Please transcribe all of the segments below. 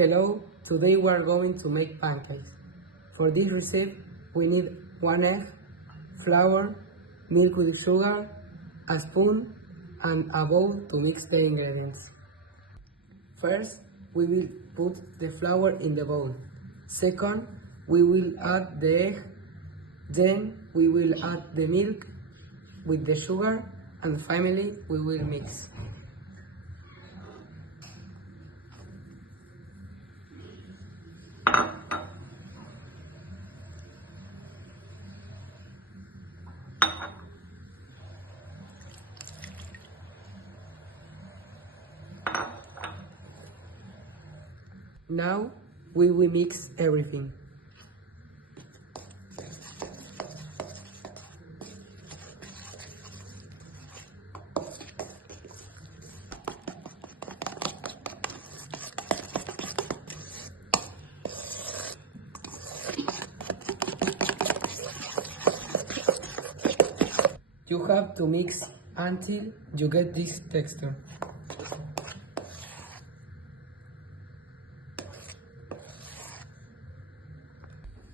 Hello, today we are going to make pancakes. For this recipe, we need 1 egg, flour, milk with sugar, a spoon, and a bowl to mix the ingredients. First, we will put the flour in the bowl. Second, we will add the egg. Then we will add the milk with the sugar, and finally we will mix. Now we will mix everything. You have to mix until you get this texture.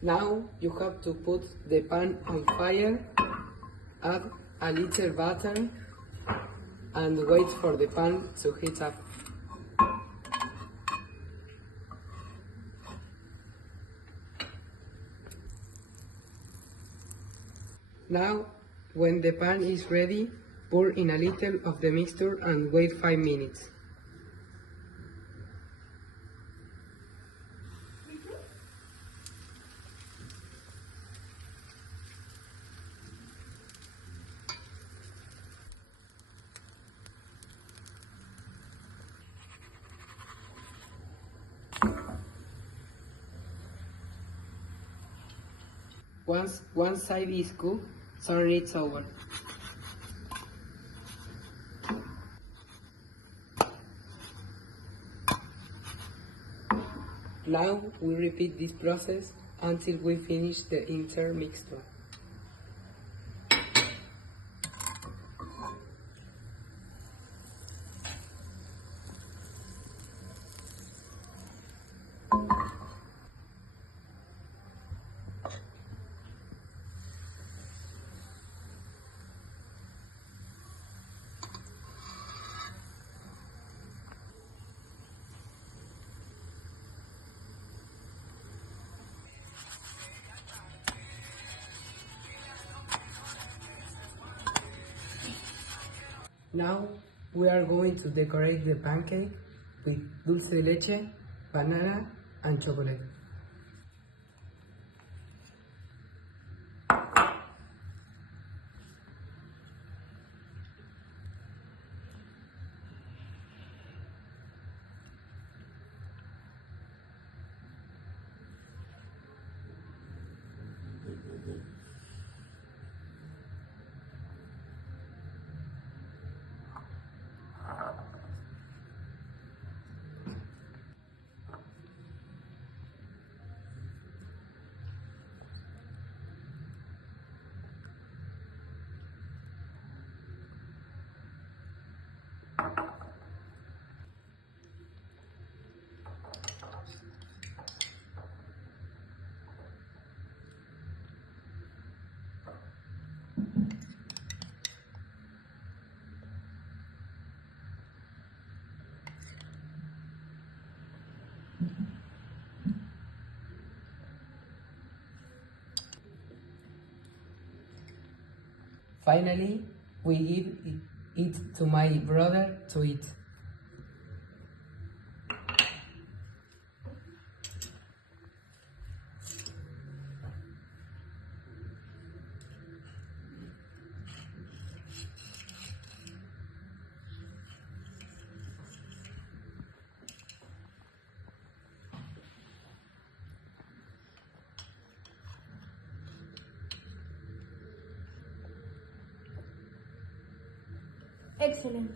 Now you have to put the pan on fire, add a little butter, and wait for the pan to heat up. Now, when the pan is ready, pour in a little of the mixture and wait 5 minutes. Once one side is cooked, turn it over. Now we repeat this process until we finish the entire mixture. Now we are going to decorate the pancake with dulce de leche, banana, and chocolate. Finally, we give it to my brother to eat. Excellent.